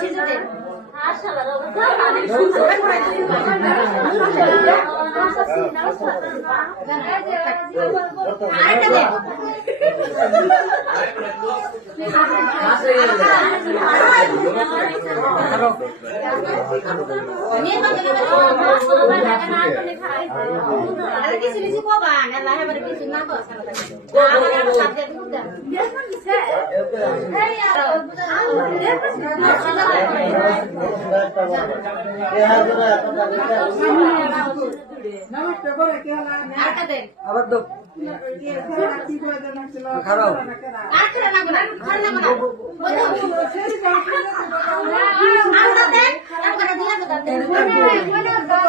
কিছু আবার তো খারাপ আটটা 我们我们